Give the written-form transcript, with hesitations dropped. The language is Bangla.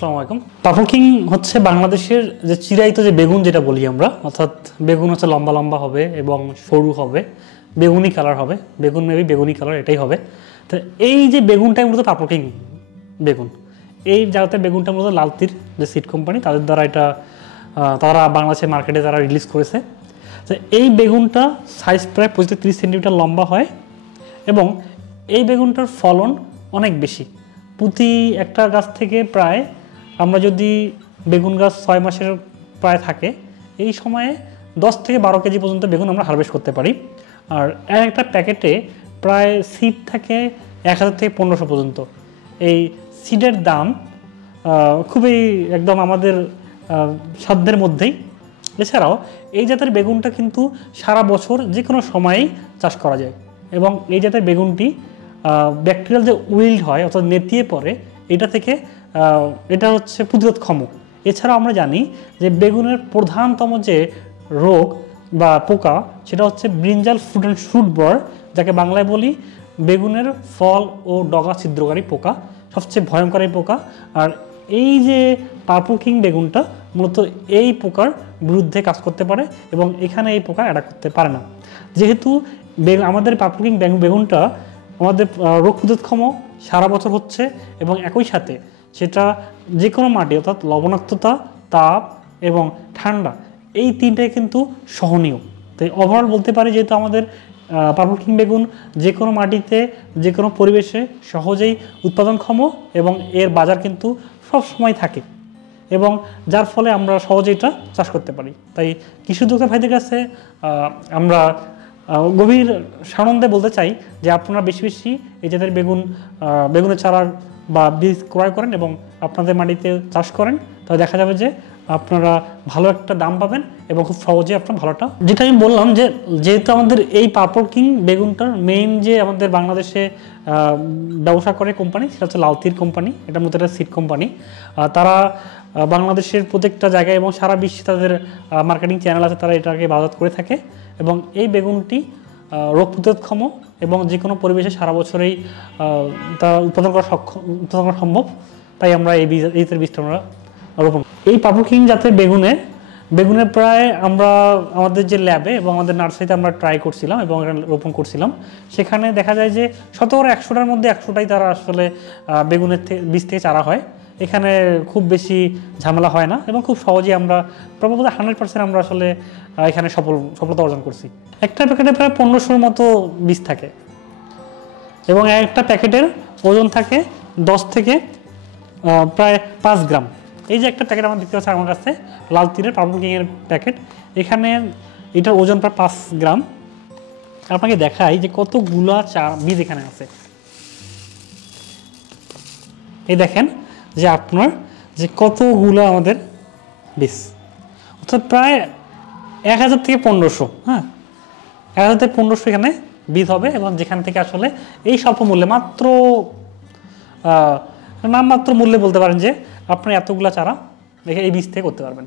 আসসালামু আলাইকুম। পার্পল কিং হচ্ছে বাংলাদেশের যে চিরায়িত যে বেগুন যেটা বলি আমরা, অর্থাৎ বেগুন হচ্ছে লম্বা লম্বা হবে এবং সরু হবে, বেগুনি কালার হবে, বেগুন মেবি বেগুনি কালার এটাই হবে। তো এই যে বেগুনটাই মূলত পার্পল কিং বেগুন। এই জাতের বেগুনটা মূলত লালতির যে সিড কোম্পানি তাদের দ্বারা এটা তারা বাংলাদেশের মার্কেটে তারা রিলিজ করেছে। তো এই বেগুনটা সাইজ প্রায় 25-30 সেন্টিমিটার লম্বা হয় এবং এই বেগুনটার ফলন অনেক বেশি। প্রতি একটা গাছ থেকে প্রায় আমরা যদি বেগুন গাছ 6 মাসের প্রায় থাকে, এই সময়ে 10 থেকে 12 কেজি পর্যন্ত বেগুন আমরা হারভেস্ট করতে পারি। আর একটা প্যাকেটে প্রায় সিড থাকে 1000 থেকে 1500 পর্যন্ত। এই সিডের দাম খুবই একদম আমাদের সাধ্যের মধ্যেই। এছাড়াও এই জাতের বেগুনটা কিন্তু সারা বছর যে কোনো সময়েই চাষ করা যায় এবং এই জাতের বেগুনটি ব্যাকটেরিয়াল যে উইল্ড হয় অর্থাৎ নেতিয়ে পড়ে এটা থেকে এটা হচ্ছে প্রতিরোধক্ষম। এছাড়াও আমরা জানি যে বেগুনের প্রধানতম যে রোগ বা পোকা সেটা হচ্ছে ব্রিঞ্জাল ফ্রুট অ্যান্ড শুট বর, যাকে বাংলায় বলি বেগুনের ফল ও ডগা ছিদ্রকারী পোকা, সবচেয়ে ভয়ঙ্কর এই পোকা। আর এই যে পার্পল কিং বেগুনটা মূলত এই পোকার বিরুদ্ধে কাজ করতে পারে এবং এখানে এই পোকা অ্যাটাক করতে পারে না। যেহেতু আমাদের পার্পল কিং বেগুনটা আমাদের রোগ প্রতিরোধক্ষম, সারা বছর হচ্ছে এবং একই সাথে সেটা যে কোনো মাটি অর্থাৎ লবণাক্ততা, তাপ এবং ঠান্ডা এই তিনটাই কিন্তু সহনীয়। তাই ওভারঅল বলতে পারি যেহেতু আমাদের পার্পল কিং বেগুন যে কোনো মাটিতে যে কোনো পরিবেশে সহজেই উৎপাদনক্ষম এবং এর বাজার কিন্তু সব সময় থাকে এবং যার ফলে আমরা সহজেই এটা চাষ করতে পারি। তাই কৃষি উদ্যোক্তা ভাইদের কাছে আমরা গভীর সানন্দে বলতে চাই যে আপনারা বেশি বেশি এই জাতের বেগুনের চারা বা বীজ ক্রয় করেন এবং আপনাদের মাটিতে চাষ করেন, তাহলে দেখা যাবে যে আপনারা ভালো একটা দাম পাবেন এবং খুব সহজে আপনার ভালোটা। যেটা আমি বললাম যে যেহেতু আমাদের এই পার্পল কিং বেগুনটার মেইন যে আমাদের বাংলাদেশে ব্যবসা করে কোম্পানি সেটা হচ্ছে লালতির কোম্পানি। এটা মূলত একটা সিড কোম্পানি। তারা বাংলাদেশের প্রত্যেকটা জায়গায় এবং সারা বিশ্বে তাদের মার্কেটিং চ্যানেল আছে, তারা এটাকে বাজার করে থাকে এবং এই বেগুনটি রোগ প্রতিরোধক্ষম এবং যে কোনো পরিবেশে সারা বছরেই তা উৎপাদন করা সম্ভব। তাই আমরা এই বীজটা আমরা রোপণ। এই পার্পল কিং জাতের বেগুনের প্রায় আমরা আমাদের যে ল্যাবে এবং আমাদের নার্সারিতে আমরা ট্রাই করছিলাম এবং রোপণ করছিলাম, সেখানে দেখা যায় যে 100-100টার মধ্যে 100টাই তারা আসলে বেগুনের বীজ থেকে চারা হয়। এখানে খুব বেশি ঝামেলা হয় না এবং খুব সহজেই আমরা প্রায় 100% আমরা আসলে এখানে সফলতা অর্জন করছি। একটা প্যাকেটে প্রায় 1500-র মতো বীজ থাকে এবং একটা প্যাকেটের ওজন থাকে 10 থেকে প্রায় 5 গ্রাম। এই যে একটা প্যাকেট আমার দেখতে পাচ্ছি আমার কাছে লালতিরের পার্পল কিংয়ের প্যাকেট, এখানে এটার ওজন প্রায় 5 গ্রাম। আপনাকে দেখাই যে কতগুলা বীজ এখানে আছে। এই দেখেন যে আপনার যে কতগুলো আমাদের বীজ, অর্থাৎ প্রায় 1000 থেকে 1500, হ্যাঁ 1000 থেকে 1500 এখানে বীজ হবে এবং যেখান থেকে আসলে এই স্বল্প মূল্যে মাত্র মূল্যে বলতে পারেন যে আপনি এতগুলা চারা দেখে এই বীজ থেকে করতে পারবেন।